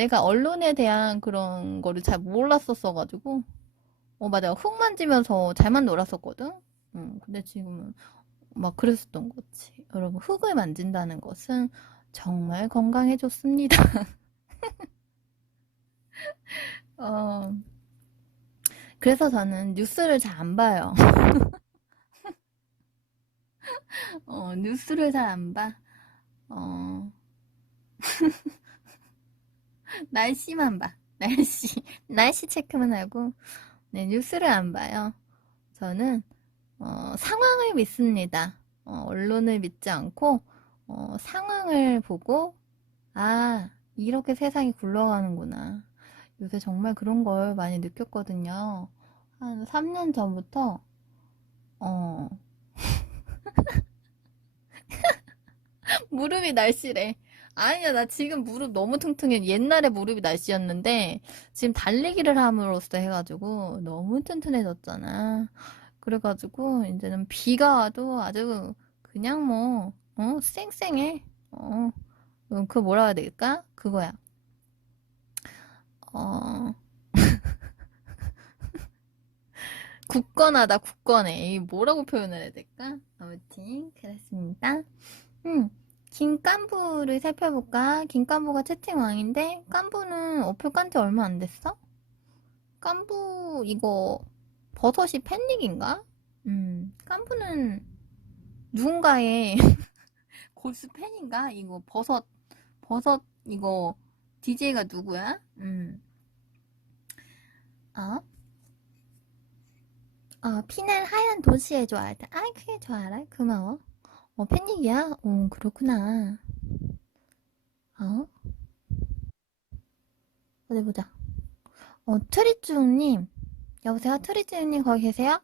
내가 언론에 대한 그런 거를 잘 몰랐었어가지고, 어, 맞아. 흙 만지면서 잘만 놀았었거든? 음, 근데 지금은 막 그랬었던 거지. 여러분, 흙을 만진다는 것은 정말 건강에 좋습니다. 어, 그래서 저는 뉴스를 잘 안 봐요. 어, 뉴스를 잘 안 봐. 어, 날씨만 봐. 날씨. 날씨 체크만 하고, 네, 뉴스를 안 봐요. 저는, 어, 상황을 믿습니다. 어, 언론을 믿지 않고, 어, 상황을 보고, 아, 이렇게 세상이 굴러가는구나. 요새 정말 그런 걸 많이 느꼈거든요. 한 3년 전부터, 어, 무릎이 날씨래. 아니야, 나 지금 무릎 너무 퉁퉁해. 옛날에 무릎이 날씨였는데, 지금 달리기를 함으로써 해가지고, 너무 튼튼해졌잖아. 그래가지고, 이제는 비가 와도 아주, 그냥 뭐, 어, 쌩쌩해. 어, 어, 그 뭐라 해야 될까? 그거야. 어, 굳건하다, 굳건해. 이 뭐라고 표현을 해야 될까? 아무튼, 그렇습니다. 음, 김깐부를 살펴볼까? 김깐부가 채팅왕인데, 깐부는 어플 깐지 얼마 안 됐어? 깐부, 이거, 버섯이 팬닉인가? 음, 깐부는 누군가의 골수 팬인가? 이거 버섯, 버섯, 이거, DJ가 누구야? 음. 어? 어, 피날 하얀 도시에 좋아할다. 아, 그게 좋아라. 고마워. 어, 팬닉이야? 어, 그렇구나. 어? 어디 보자. 어, 트리쭈님. 여보세요? 트리쭈님 거기 계세요?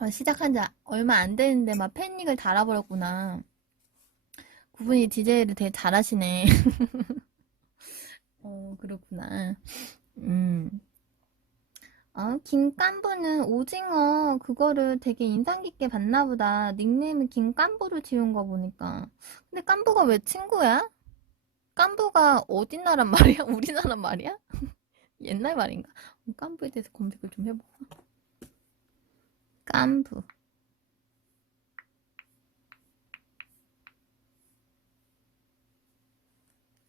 어, 시작한 지 얼마 안 되는데 막 팬닉을 달아버렸구나. 그분이 DJ를 되게 잘하시네. 어, 그렇구나. 음. 어, 김깐부는 오징어 그거를 되게 인상 깊게 봤나 보다. 닉네임을 김깐부로 지은 거 보니까. 근데 깐부가 왜 친구야? 깐부가 어디 나란 말이야? 우리나라 말이야? 옛날 말인가? 어, 깐부에 대해서 검색을 좀 해볼까? 깐부.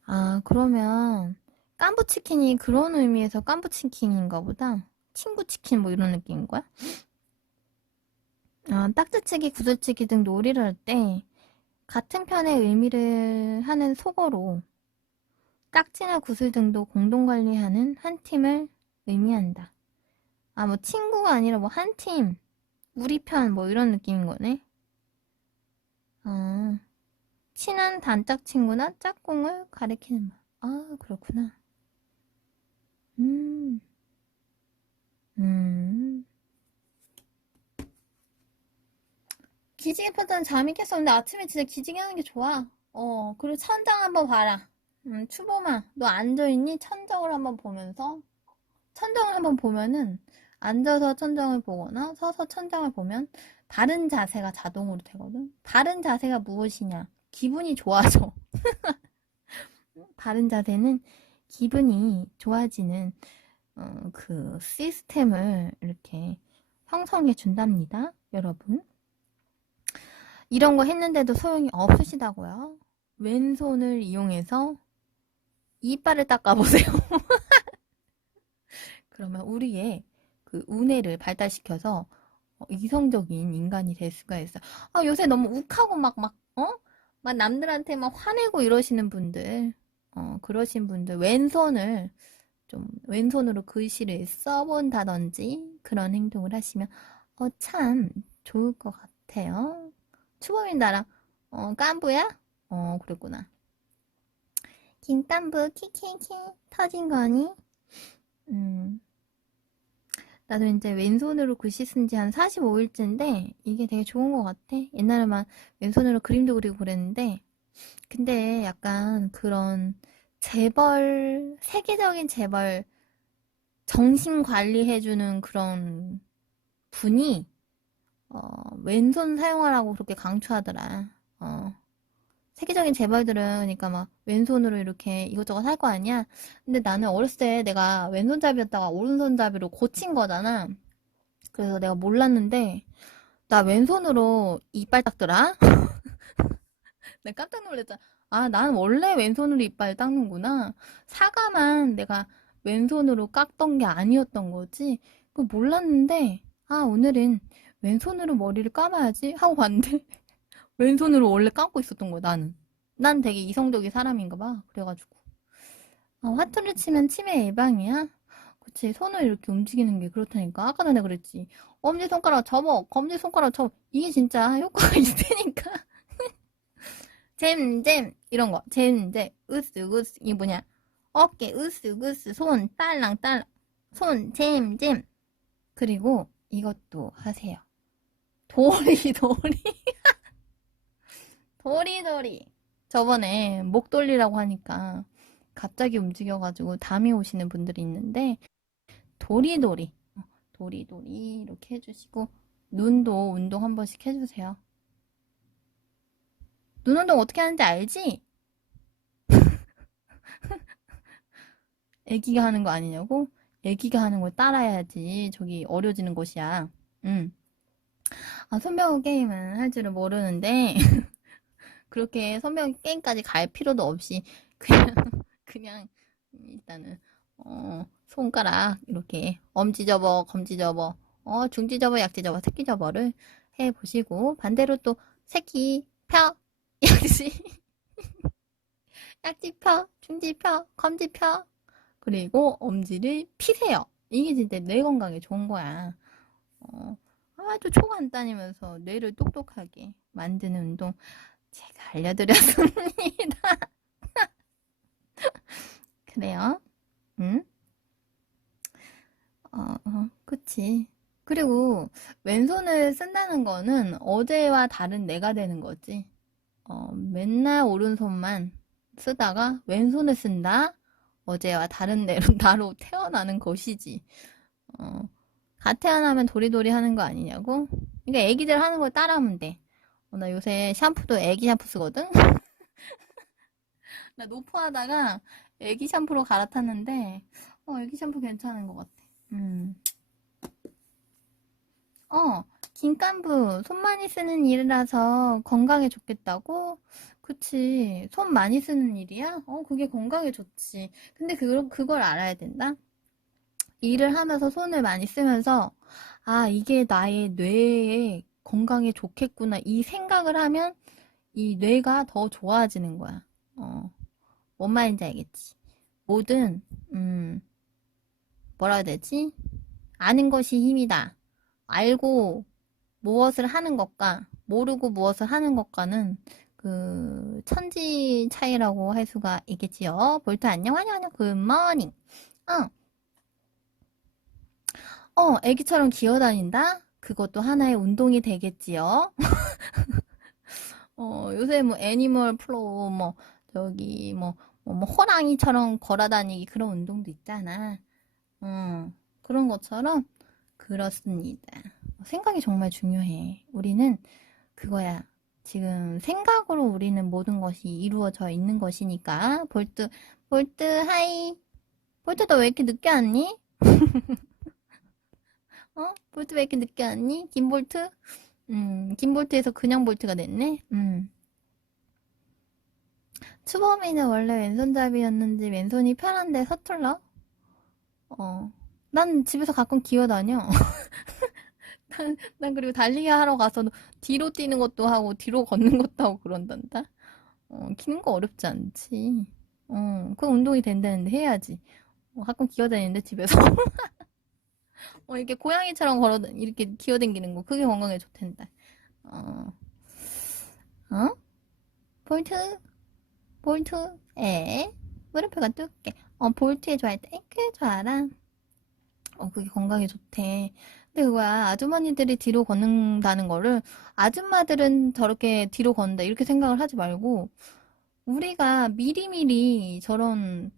아, 그러면 깐부 치킨이 그런 의미에서 깐부 치킨인가 보다. 친구 치킨 뭐 이런 느낌인 거야? 아, 딱지치기, 구슬치기 등 놀이를 할 때 같은 편의 의미를 하는 속어로 딱지나 구슬 등도 공동 관리하는 한 팀을 의미한다. 아, 뭐 친구가 아니라 뭐 한 팀, 우리 편 뭐 이런 느낌인 거네. 아, 친한 단짝 친구나 짝꿍을 가리키는 말. 아, 그렇구나. 음, 음. 기지개 폈더니 잠이 깼어. 근데 아침에 진짜 기지개 하는 게 좋아. 어, 그리고 천장 한번 봐라. 음, 추범아, 너 앉아있니? 천정을 한번 보면서. 천정을 한번 보면은, 앉아서 천정을 보거나 서서 천장을 보면 바른 자세가 자동으로 되거든. 바른 자세가 무엇이냐? 기분이 좋아져. 바른 자세는 기분이 좋아지는 어, 그 시스템을 이렇게 형성해 준답니다. 여러분. 이런 거 했는데도 소용이 없으시다고요? 왼손을 이용해서 이빨을 닦아보세요. 그러면 우리의 그 우뇌를 발달시켜서 어, 이성적인 인간이 될 수가 있어. 아, 요새 너무 욱하고 막, 막, 어? 막 남들한테 막 화내고 이러시는 분들, 어, 그러신 분들, 왼손을 좀, 왼손으로 글씨를 써본다든지 그런 행동을 하시면, 어, 참 좋을 것 같아요. 추범이 나랑, 어, 깐부야? 어, 그랬구나. 김깐부, 키키키, 터진 거니? 음. 나도 이제 왼손으로 글씨 쓴 지 한 45일째인데 이게 되게 좋은 것 같아. 옛날에만 왼손으로 그림도 그리고 그랬는데 근데 약간 그런 재벌, 세계적인 재벌 정신 관리해주는 그런 분이 어, 왼손 사용하라고 그렇게 강조하더라. 어, 획기적인 재벌들은 그러니까 막 왼손으로 이렇게 이것저것 할 거 아니야? 근데 나는 어렸을 때 내가 왼손잡이였다가 오른손잡이로 고친 거잖아. 그래서 내가 몰랐는데 나 왼손으로 이빨 닦더라? 내가 깜짝 놀랐잖아. 아, 난 원래 왼손으로 이빨 닦는구나. 사과만 내가 왼손으로 깎던 게 아니었던 거지. 그 몰랐는데, 아, 오늘은 왼손으로 머리를 감아야지 하고 봤는데, 왼손으로 원래 감고 있었던 거야, 나는. 난 되게 이성적인 사람인가 봐. 그래가지고. 아, 화투를 치면 치매 예방이야? 그치, 손을 이렇게 움직이는 게 그렇다니까. 아까 전에 그랬지. 엄지손가락 접어, 검지손가락 접어. 이게 진짜 효과가 있다니까. 잼잼 이런 거. 잼잼 으쓱으쓱 이게 뭐냐? 어깨 으쓱으쓱 손 딸랑 딸랑. 손 잼잼. 그리고 이것도 하세요. 도리 도리 도리 도리 저번에 목 돌리라고 하니까 갑자기 움직여가지고 담이 오시는 분들이 있는데 도리도리 어, 도리도리 이렇게 해주시고 눈도 운동 한 번씩 해주세요 눈 운동 어떻게 하는지 알지? 애기가 하는 거 아니냐고? 애기가 하는 걸 따라야지. 저기 어려지는 것이야. 응. 아, 손병호 게임은 할 줄을 모르는데, 그렇게 손병호 게임까지 갈 필요도 없이, 그냥, 그냥, 일단은, 어, 손가락, 이렇게, 엄지 접어, 검지 접어, 어, 중지 접어, 약지 접어, 새끼 접어를 해 보시고, 반대로 또, 새끼, 펴, 약지, 약지 펴, 중지 펴, 검지 펴. 그리고 엄지를 피세요. 이게 진짜 뇌 건강에 좋은 거야. 어, 아주 초간단이면서 뇌를 똑똑하게 만드는 운동 제가 알려드렸습니다. 그래요. 응? 어, 어, 그치. 그리고 왼손을 쓴다는 거는 어제와 다른 내가 되는 거지. 어, 맨날 오른손만 쓰다가 왼손을 쓴다? 어제와 다른 내로, 나로 태어나는 것이지. 어, 갓 태어나면 도리도리 하는 거 아니냐고? 그러니까 애기들 하는 걸 따라하면 돼. 어, 나 요새 샴푸도 애기 샴푸 쓰거든? 나 노포 하다가 애기 샴푸로 갈아탔는데, 어, 애기 샴푸 괜찮은 것 같아. 음. 어, 긴깐부, 손 많이 쓰는 일이라서 건강에 좋겠다고? 그치. 손 많이 쓰는 일이야? 어, 그게 건강에 좋지. 근데 그, 그걸 알아야 된다? 일을 하면서 손을 많이 쓰면서, 아, 이게 나의 뇌에 건강에 좋겠구나. 이 생각을 하면 이 뇌가 더 좋아지는 거야. 어, 뭔 말인지 알겠지? 뭐든, 음, 뭐라 해야 되지? 아는 것이 힘이다. 알고 무엇을 하는 것과 모르고 무엇을 하는 것과는 그 천지 차이라고 할 수가 있겠지요. 볼트 안녕 안녕 안녕 굿모닝. 어. 어, 애기처럼 기어다닌다? 그것도 하나의 운동이 되겠지요. 어, 요새 뭐 애니멀 플로우 뭐 저기 뭐, 뭐, 뭐 호랑이처럼 걸어다니기 그런 운동도 있잖아. 어, 그런 것처럼 그렇습니다. 생각이 정말 중요해. 우리는 그거야. 지금 생각으로 우리는 모든 것이 이루어져 있는 것이니까. 볼트, 볼트, 하이. 볼트, 너 왜 이렇게 늦게 왔니? 어? 볼트 왜 이렇게 늦게 왔니? 김볼트? 음, 김볼트에서 그냥 볼트가 됐네? 음. 추범이는 원래 왼손잡이였는지 왼손이 편한데 서툴러? 어. 난 집에서 가끔 기어다녀. 난, 난 그리고 달리기 하러 가서 뒤로 뛰는 것도 하고 뒤로 걷는 것도 하고 그런단다. 어, 키는 거 어렵지 않지. 어, 그 운동이 된다는데 해야지. 어, 가끔 기어다니는데 집에서. 어, 이렇게 고양이처럼 걸어, 이렇게 기어다니는 거, 그게 건강에 좋단다. 어, 어? 볼트? 볼트? 에? 무릎표가 뚫게. 어, 볼트 해줘야 돼. 그 좋아라. 어, 그게 건강에 좋대. 근데 그거야, 아주머니들이 뒤로 걷는다는 거를, 아줌마들은 저렇게 뒤로 걷는다, 이렇게 생각을 하지 말고, 우리가 미리미리 저런,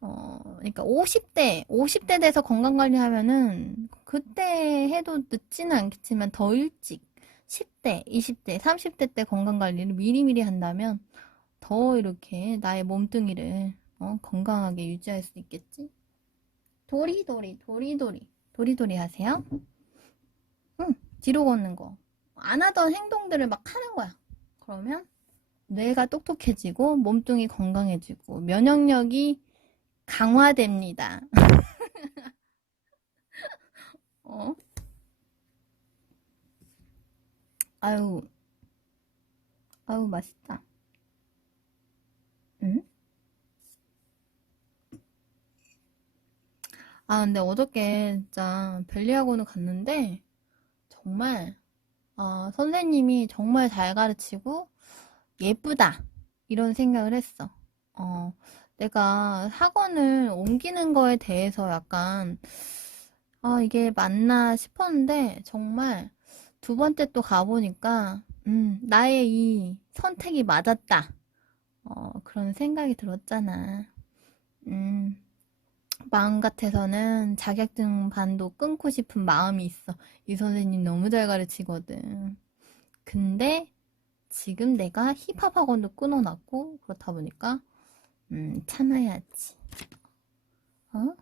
어, 그러니까 50대, 50대 돼서 건강 관리 하면은, 그때 해도 늦지는 않겠지만 더 일찍, 10대, 20대, 30대 때 건강 관리를 미리미리 한다면, 더 이렇게 나의 몸뚱이를 어, 건강하게 유지할 수 있겠지? 도리도리, 도리도리, 도리도리 하세요. 응, 뒤로 걷는 거. 안 하던 행동들을 막 하는 거야. 그러면 뇌가 똑똑해지고 몸뚱이 건강해지고 면역력이 강화됩니다. 어? 아유, 아유, 맛있다. 응? 아, 근데 어저께 진짜 벨리학원을 갔는데, 정말, 아, 선생님이 정말 잘 가르치고, 예쁘다. 이런 생각을 했어. 어, 내가 학원을 옮기는 거에 대해서 약간, 아, 이게 맞나 싶었는데, 정말 두 번째 또 가보니까, 음, 나의 이 선택이 맞았다. 어, 그런 생각이 들었잖아. 음, 마음 같아서는 자격증 반도 끊고 싶은 마음이 있어. 이 선생님 너무 잘 가르치거든. 근데 지금 내가 힙합 학원도 끊어놨고, 그렇다 보니까, 음, 참아야지. 어?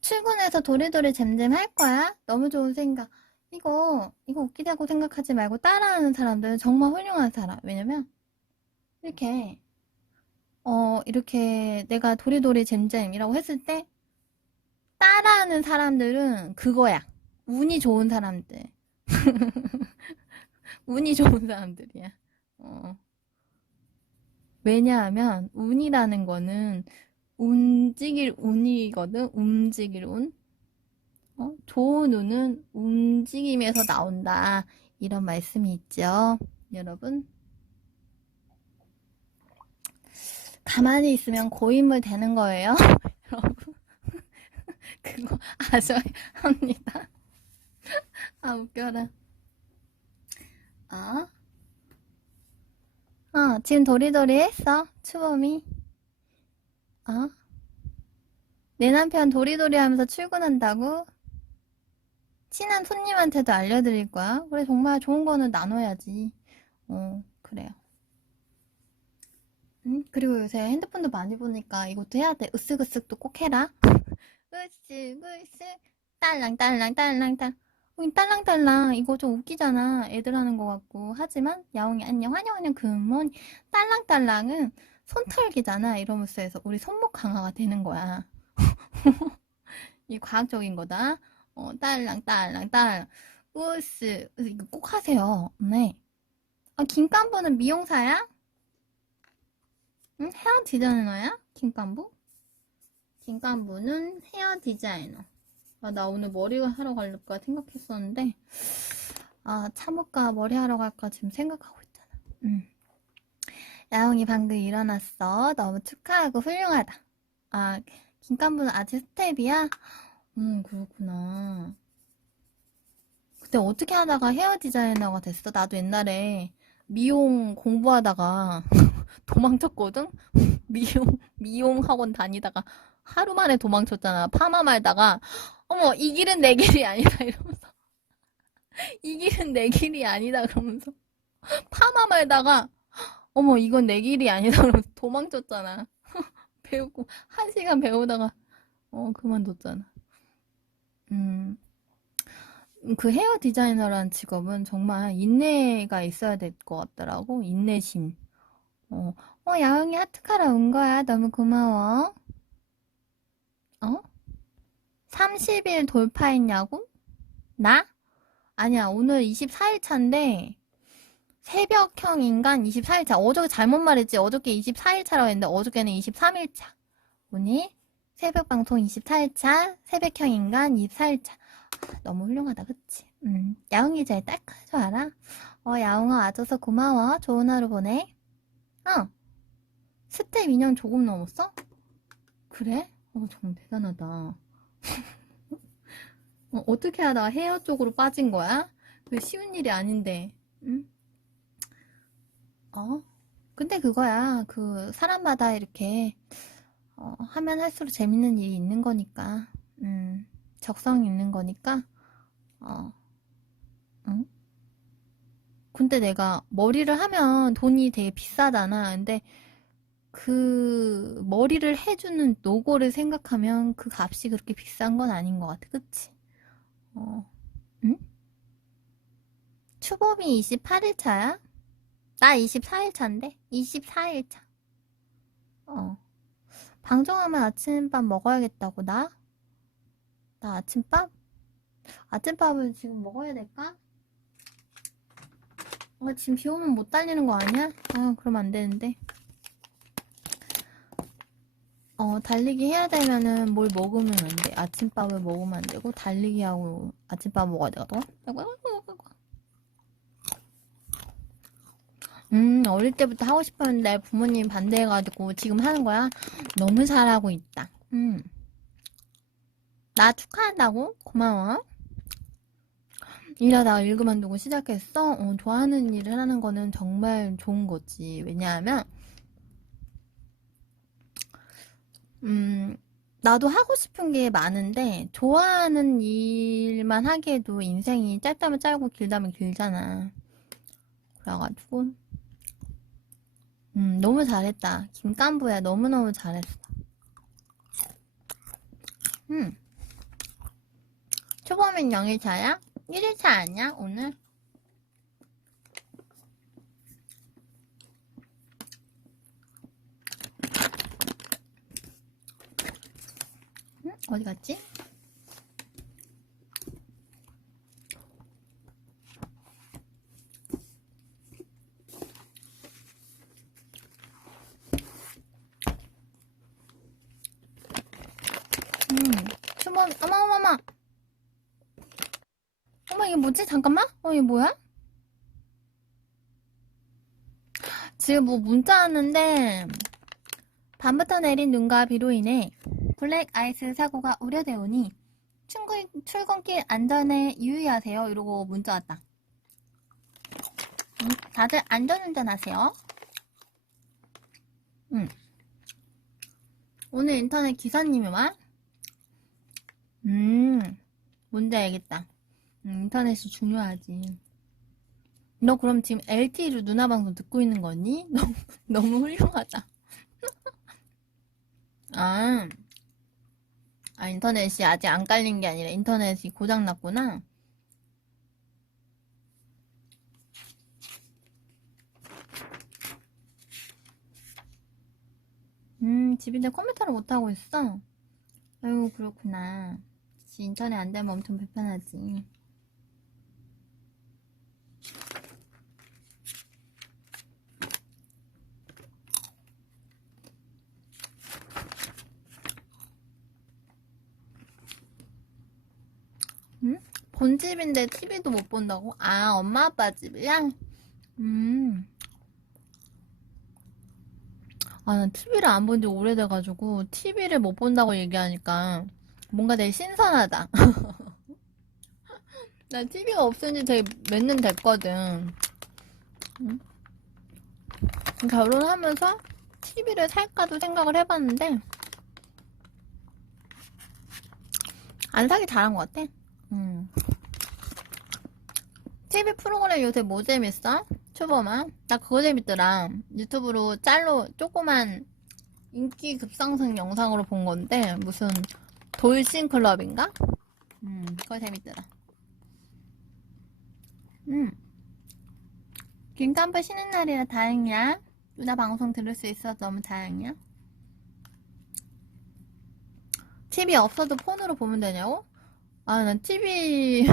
출근해서 도리도리 잼잼 할 거야? 너무 좋은 생각. 이거, 이거 웃기다고 생각하지 말고 따라하는 사람들은 정말 훌륭한 사람. 왜냐면, 이렇게, 어, 이렇게 내가 도리도리 잼잼이라고 했을 때, 따라하는 사람들은 그거야. 운이 좋은 사람들. 운이 좋은 사람들이야. 어. 왜냐하면, 운이라는 거는 움직일 운이거든. 움직일 운. 어? 좋은 운은 움직임에서 나온다. 이런 말씀이 있죠. 여러분. 가만히 있으면 고인물 되는 거예요. 여러분. 그거 아셔야 합니다. 아, 웃겨라. 어? 어, 지금 도리도리 했어. 추범이. 어? 내 남편 도리도리 하면서 출근한다고? 친한 손님한테도 알려드릴 거야. 그래, 정말 좋은 거는 나눠야지. 어, 그래요. 응? 그리고 요새 핸드폰도 많이 보니까 이것도 해야 돼. 으쓱으쓱도 꼭 해라. 으쓱 으쓱, 딸랑, 딸랑, 딸랑, 딸. 어, 딸랑딸랑, 이거 좀 웃기잖아. 애들 하는 거 같고. 하지만, 야옹이 안녕, 환영, 환영, 굿모닝. 딸랑딸랑은 손털기잖아. 이러면서 해서 우리 손목 강화가 되는 거야. 이 과학적인 거다. 어, 딸랑, 딸랑, 딸랑. 으스, 이거 꼭 하세요. 네. 아, 김깐부는 미용사야? 응? 헤어 디자이너야? 김깐부? 김깐부는 헤어 디자이너. 아, 나 오늘 머리 하러 갈까 생각했었는데, 아, 참을까, 머리 하러 갈까 지금 생각하고 있잖아. 응. 야옹이 방금 일어났어. 너무 축하하고 훌륭하다. 아, 김깐부는 아직 스텝이야? 음, 그렇구나. 그때 어떻게 하다가 헤어 디자이너가 됐어? 나도 옛날에 미용 공부하다가 도망쳤거든? 미용, 미용 학원 다니다가 하루 만에 도망쳤잖아. 파마 말다가, 어머, 이 길은 내 길이 아니다. 이러면서. 이 길은 내 길이 아니다. 그러면서. 파마 말다가, 어머, 이건 내 길이 아니다. 그러면서 도망쳤잖아. 배우고, 한 시간 배우다가, 어, 그만뒀잖아. 음, 그 헤어 디자이너라는 직업은 정말 인내가 있어야 될 것 같더라고. 인내심. 어, 어, 야영이 하트카라 온 거야. 너무 고마워. 어? 30일 돌파했냐고? 나? 아니야, 오늘 24일 차인데, 새벽형 인간 24일 차. 어저께 잘못 말했지. 어저께 24일 차라고 했는데, 어저께는 23일 차. 오늘 새벽 방송 24일 차, 새벽형 인간 24일 차. 너무 훌륭하다, 그치? 음, 야옹이 딱할 줄 알아? 어, 야옹아 와줘서 고마워. 좋은 하루 보내. 어, 스텝 2년 조금 넘었어? 그래? 어, 정말 대단하다. 어, 어떻게 하다가 헤어 쪽으로 빠진 거야? 그 쉬운 일이 아닌데, 응? 어? 근데 그거야. 그, 사람마다 이렇게, 어, 하면 할수록 재밌는 일이 있는 거니까, 음, 적성이 있는 거니까, 어, 응? 근데 내가 머리를 하면 돈이 되게 비싸잖아. 근데 그 머리를 해주는 노고를 생각하면 그 값이 그렇게 비싼 건 아닌 것 같아. 그치? 어, 응? 추범이 28일 차야? 나 24일 차인데? 24일 차. 어. 방종하면 아침밥 먹어야겠다고, 나? 나 아침밥? 아침밥을 지금 먹어야 될까? 어, 지금 비 오면 못 달리는 거 아니야? 아, 그럼 안 되는데. 어, 달리기 해야 되면은 뭘 먹으면 안 돼. 아침밥을 먹으면 안 되고, 달리기 하고 아침밥 먹어야 되거든. 음, 어릴 때부터 하고 싶었는데 부모님 반대해가지고 지금 하는 거야? 너무 잘하고 있다. 음. 나 축하한다고? 고마워. 일하다가 일 그만두고 시작했어? 어, 좋아하는 일을 하는 거는 정말 좋은 거지. 왜냐하면, 음, 나도 하고 싶은 게 많은데, 좋아하는 일만 하기에도 인생이 짧다면 짧고 길다면 길잖아. 그래가지고, 음, 너무 잘했다. 김깐부야, 너무너무 잘했어. 음, 초범인 0일차야? 1일차 아니야, 오늘? 응? 어디 갔지? 음, 어머! 어머, 이게 뭐지? 잠깐만? 어, 이게 뭐야? 지금 뭐 문자 왔는데, 밤부터 내린 눈과 비로 인해 블랙 아이스 사고가 우려되오니 출근, 출근길 안전에 유의하세요. 이러고 문자 왔다. 음, 다들 안전운전 하세요. 응. 오늘 인터넷 기사님이 와? 음, 뭔지 알겠다. 음, 인터넷이 중요하지. 너 그럼 지금 LTE로 누나 방송 듣고 있는 거니? 너무, 너무 훌륭하다. 아, 아, 인터넷이 아직 안 깔린 게 아니라 인터넷이 고장 났구나. 음, 집인데 컴퓨터를 못 하고 있어? 아유, 그렇구나. 그치, 인터넷 안 되면 엄청 불편하지. 응? 본 집인데 TV도 못 본다고? 아, 엄마 아빠 집이야? 음. 아, 난 TV를 안 본 지 오래돼가지고, TV를 못 본다고 얘기하니까, 뭔가 되게 신선하다. 난 TV가 없은 지 되게 몇 년 됐거든. 응? 결혼하면서 TV를 살까도 생각을 해봤는데, 안 사기 잘한 것 같아. 음. TV 프로그램 요새 뭐 재밌어? 초범아? 나 그거 재밌더라. 유튜브로 짤로 조그만 인기 급상승 영상으로 본 건데, 무슨 돌싱 클럽인가? 음, 그거 재밌더라. 음. 김깜프 쉬는 날이라 다행이야. 누나 방송 들을 수 있어서 너무 다행이야. TV 없어도 폰으로 보면 되냐고? 아, 난 TV,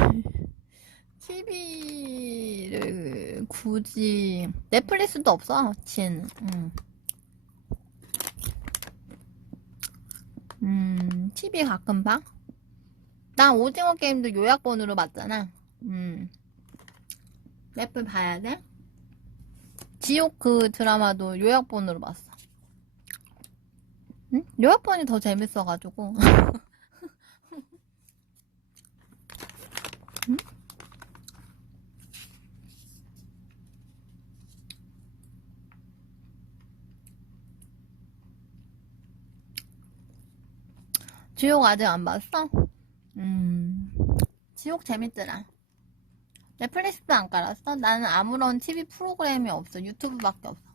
TV를 굳이, 넷플릭스도 없어, 진. 음. 음, TV 가끔 봐? 난 오징어 게임도 요약본으로 봤잖아. 음. 넷플 봐야 돼? 지옥 그 드라마도 요약본으로 봤어. 응? 요약본이 더 재밌어가지고. 지옥 아직 안 봤어? 음, 지옥 재밌더라. 넷플릭스도 안 깔았어? 나는 아무런 TV 프로그램이 없어. 유튜브밖에 없어.